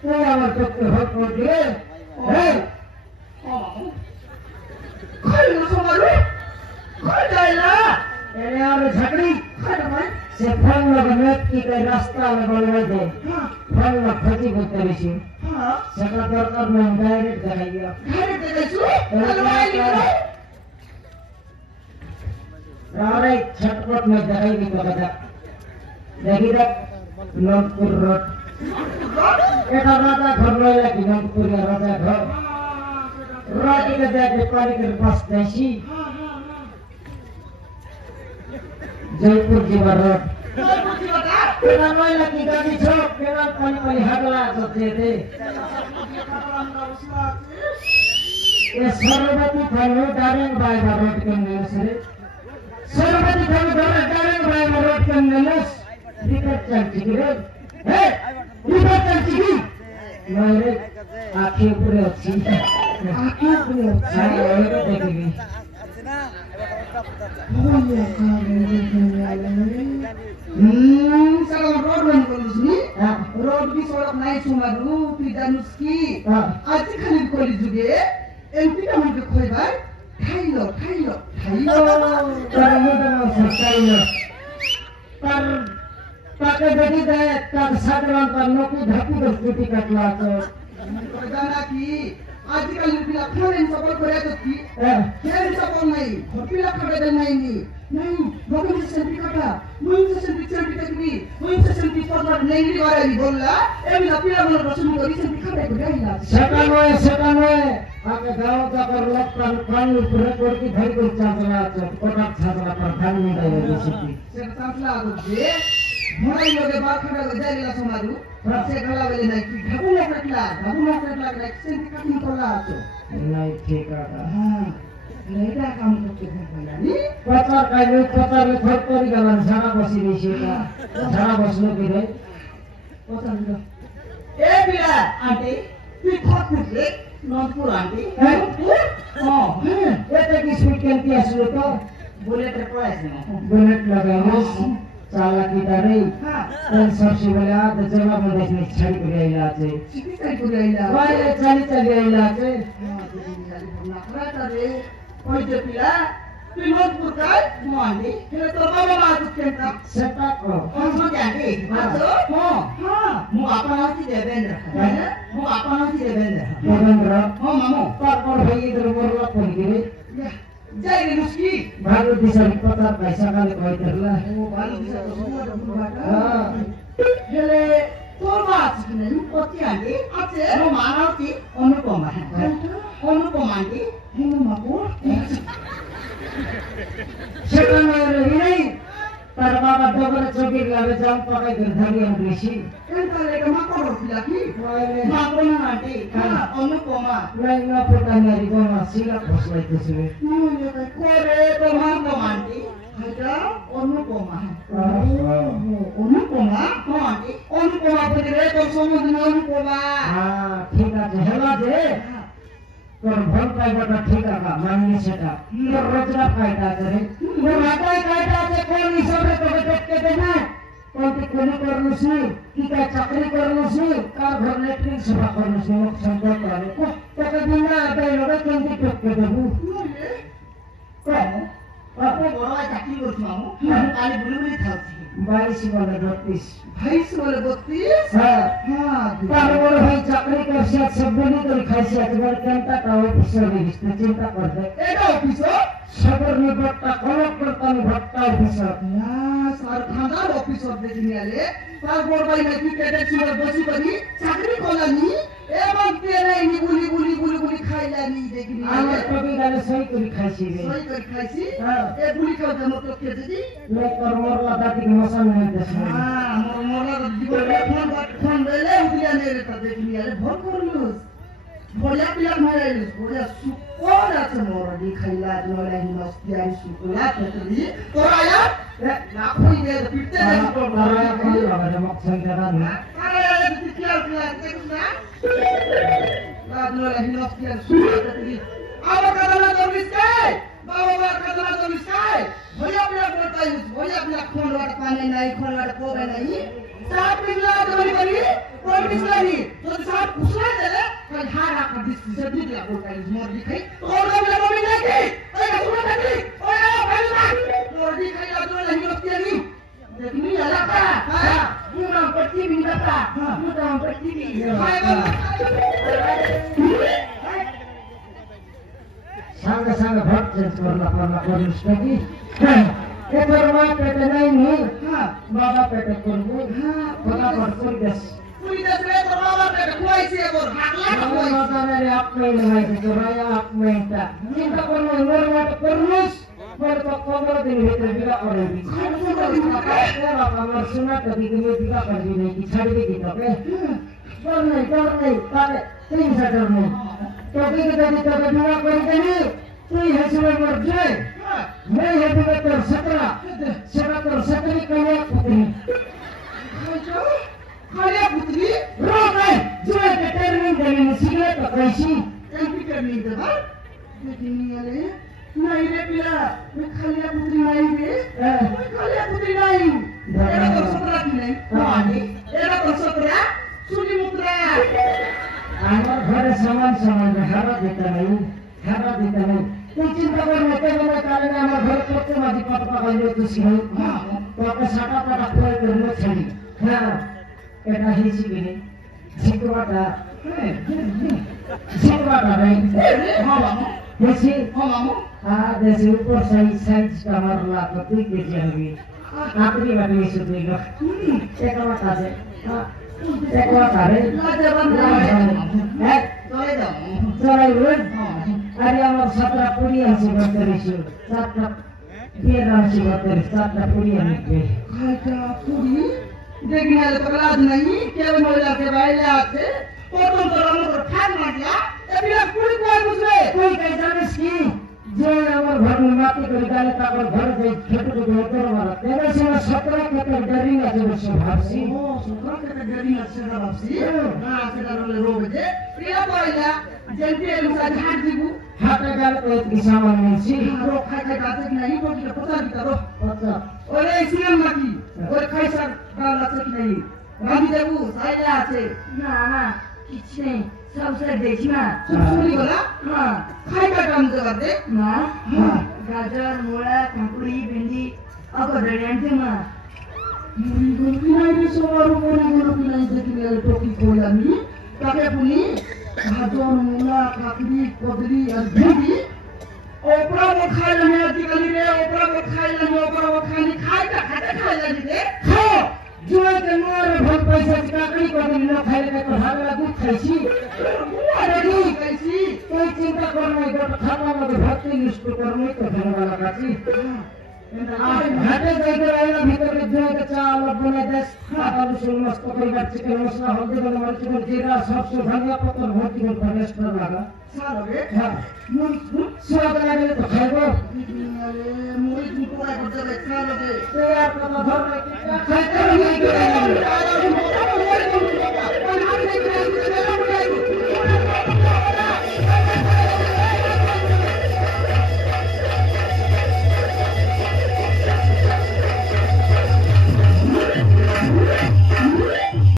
তুই আমার চোখে হক করে দিলে হ্যাঁ খাইলো সমারু খাই যায় না এনে আর ঝগড়ি খাইলো ভাই से फल लगत की कोई रास्ता लगल दे फल न खती करते रही हां सका दरकार में डायरेक्ट कराई दिया डायरेक्ट देछु हलवाई लिखो अरे छटपट में दवाई भी तो कदा देखी तक नंदपुर रोड এটা রাজা ঘর লইলা কি নন্দপুর রাজা ঘর রাজা के जाके पानी के पास देसी जयपुर जीवा रोड तेरा लइला की गाड़ी छोड़ केवल पानी हगला सोचे थे ये सरस्वती थानो डायरेक्ट बाय रोड के से सरस्वती थानो डायरेक्ट बाय रोड के रिकट चलती रे हे रिकट चलती मेरे आंखें पूरे अच्छी आंखें पूरे अच्छी है देखेगी Kalau road yang kalau sini, road di Solok naik Sumaru, tidak nuski. Aji kali kali juga, MP kamu ke koi bar, Thailand. Kamu dengan Thailand. Par pakai bagi daya tak sadar karena ku dhapi berkuti katla tu. Kerana ki, aji kali bila kalian support kaya tu ki, kalian support naik, bila kalian naik ni. नहीं मगर से senti काटा मुझे से senti तकबी मुझे से senti forward नहीं भी वाला नहीं बोलला ए भी अपना मन रसूल को सेंटी काटा को गइला सेकंड में आके गांव का कर लग कान ऊपर कोर की धर को चाचला कोटा छाचला पर धान में दे दिसी से चाचला को दे भोई लोगे बात खड़ा हो जाएगा समारू से गला वाले नहीं कि ढाबू में कटला नहीं सेंटी काटी कोला तो नहीं ठीक है हां लेटा काम करते हैं नि पचार में थोक करी गलन सारा बसी दिसी का सारा बसलो की रे पचार लो ए बिरा आंटी तू थोक ले नॉनपुर आंटी नॉनपुर हां ये तक स्पीड केंती असलो तो बुलेट प्राइस में बुलेट लगाओ चाला की तारे हां सबसे बोले आ तो जगह में देखने छड़ी को आइला छे सीधी साइड को आइला वाले चली आइला छे हां तो नाखरा तारे कोई जे पिला तू नॉनपुर का मोंडी हे तो बाबा मातु केंता सेटा को कौन सो जांडी आजो हां मु आपनासी देवेंद्र मु आपनासी देवेंद्र हां मामू पर भाई इधर मोरला फोन करे जय रे मुस्की भालू दिशा पता पैसा का कोई करला ओ भालू दिशा तो सुमा डबल बाटा हां हेले तो बात नहीं पति आंटी आछे नो मानवती अनुपमा आंटी हेलो माको सेकंड में नहीं पर बाबा डबर चौकी लावे जाम पकाई कर धागी अंग्रेजी एंता लेके माको रोटिला की माको ना आंटी अनुपमा नहीं ना पता नहीं को सिला फसलाई तुसी कोरे तो माको आंटी हाजा अनुपमा आंटी अनुपमा पतिरे तो समुद्र अनुपमा हां ठीक है हेला दे তোর ভল পাইবাটা ঠিক আছে মাননি সেটা তোর রোজরা ফায়দা করে তোর মাথায় কাটা আছে কোন হিসাবে তোকে দেখতে দেবে কোনটি কোনি করলুস নি কি কা চাকরি করলুস নি কার ঘর লেট্রিন সেবা করলুস নি সম্পদ করে তোকে বিনা আদায় লগে কোনটি দেখতে দেবো কোন আপনি বড় চাকরি করছ মামু কালি বুলবুলি থাকছি 22 वाला 32 22 वाला 32 हां हां तार बड़ भाई चाकरी करছে सब বলি করে খাইছে একবার কেনটা তাও অফিসে দিতে চিন্তা করতে এটা অফিস সদর নিবট্টা কলকর্তা ভট্টা অফিসার না স্যার খাদার অফিসার দেখিনি আলে তার বড় ভাই নাকি কেটে ছিল বসি করি চাকরি কলানি এবং তেরে নি বুলি খাইলানি দেখিনি আমি কবি গালে সই করে খাইছি রে সই করে খাইছি এ বুলি খাও তো মতলব কে দিদি লে কর্মরলা দাদি মশান নাই দেশ হ্যাঁ মোরলা জীবনে ফোন বেলে উঠিয়া নেরে তা দেখিনি আলে ভর করলুস বড়িয়া পিলা মারাইলুস বড়িয়া সুপর আছে মোরদি খাইলা নলা হিমাস পিয়াই সুকুলা তেতলি তোরায়া না কই দে পিটতে দে তো মারা কই বাবা মক সংকেতা না আরে তুই কি আর দেখছ না নলা হিমাস পিয়াই সুকুলা তেতলি আবার কাদলা দরবিস কাই বাবা কাদলা দরবিস কাই भैया अपना बोलता है भैया अपना खोल वाट पाने नहीं खोल वाट को नहीं साथ में ला तो बड़ी बड़ी कोई मिसला नहीं तो पिला बोल का मोर दिखाई और का पिला मम्मी नहीं की ओए सुनो तकली ओए भाई मोर दिखाई लादो नहीं होती नहीं देखनी अलग हां मुंह पट्टी भी करता मुंह पट्टी भी सांग भट चेंज करना करूस की ये परवा पेटे नहीं नी बाबा पेटे करबो बड़ा पड़तो गस पूरी दस रे तो बाबा पेटे कोई से बोल हागला कोई माता मेरे आप में नहीं तो राया आप में था चिंता करनो नोर मत करनुस पर तो कबर दिन भीतर बिगा करेगी बाबा मर सुना कभी कभी बिगा कर दी नहीं कि छाड़ देगी तो पे डर नहीं तारे तीन से डर नहीं तो भी कभी तो बिगा कर देनी तू है सुबह मर जाए मैं है बिगा तो 17 कन्या पुत्री खालिया पुत्री रो गए जो के टर्निंग देने सीखे तो कैसी एंट्री करनी दे बा देखनी वाले नहीं रे पिला मैं खालिया पुत्री नहीं रे मैं खालिया पुत्री नहीं एरा तो 17 की नहीं आगे एरा तो 17 सुनी मुद्रा हमारे घर सामान हारा देता नहीं तू चिंता कर मत मैं काले में हमारे घर को माजी पता पकड़ तो सिंह तो आपने साटा पर कोई करने छड़ी हां एटा ही सिबिनी सिकवाटा नहीं हां जैसे हां जैसे ऊपर साइज कमर ला तो तू के जाएगी आखिरी बात में से देगा एक बात है एक बात है है चले रोज अरे আমার 17 পুরি আছে বর্তমানে 7টা বিয়ে আছে বর্তমানে 7টা পুরি আছে खाटा पूरी देखने वाले पकड़ा नहीं केवल मोला के बाइले आते और तुम तो रंग को ठाक मार दिया ये बिना पूरी कोई मुझे कोई कह जाने की जे আমার घर में माटी कर डाले ता और घर से छोटे को होतर वाला तेरे से 17 के तो डरी ना जो भासी ओ सुपर के तो डरी ना से वापसी हां से डरले रो बजे प्रिया बोला जल्दी मुसा झाड़ दीबू हाथे गाल को एक सामान में सी रो खाए के जाते नहीं तो कि पता भी करो अच्छा ओरे इसमें मकी और कैसा गाला से नहीं गाली देबू साइला আছে না না কিছু নেই সব সে দেখি না सुनी बोला হ্যাঁ खाए का काम तो कर दे না গাজর মোড়া কাকুড়ি ভেন্ডি অগদড়ি আনতে মা मुरी गोलकी नहीं रे सोमारू मुरी गोलकी नहीं देखने वाले टोकी कोलामी ताके पुनी गाजर मूला काकड़ी कदली और भिंडी ओपरा में खाए लेने आती गली रे ओपरा में खाए लेने ओपरा में खाए का खाए लेने रे खाओ जो के मोर भल पैसा काकड़ी को दिन न खाए के तो हागला दूध खाइसी अरे नी कैसी कोई चिंता करना है तो खाना में भक्ति लिस्ट करने तो खाने वाला काची घाटे जाकर आएगा भीतर में जो के चावल बने 10 आलू से मस्त कोई बात चिकन मसाला हल्दी बना मर्च को जीरा सबसे धनिया पत्ता भोती में पेस्ट कर लगा सारा रे हां स्वाद लगे तो खाएगो अरे मुरी तुमको क्या करते बैठा लोगे तो यार का घर में क्या खाते नहीं